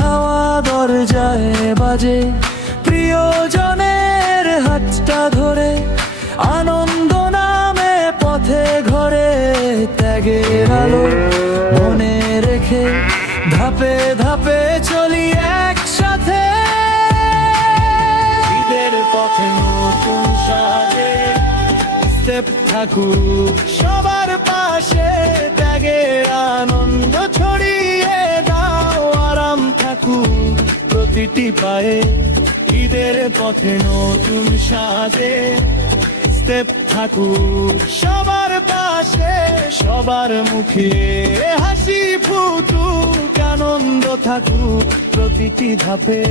হাওয়া দরজায় বাজে, প্রিয়জনের হাতটা ধরে আনন্দ নামে পথে ঘরে, ত্যাগের আলো মনে রেখে ধাপে ধাপে চলি একসাথে। ঈদের পথে নতুন সাজে স্টেপ থাকুক সবার পাশে, ত্যাগের আনন্দ ছড়িয়ে দাও, আরাম থাকুক প্রতিটি পায়ে। ঈদের পথে নতুন সাজে স্টেপ থাকুক সবার পাশে, সবার মুখে হাসি ফুটুক, আনন্দ থাকুক প্রতিটি ধাপে।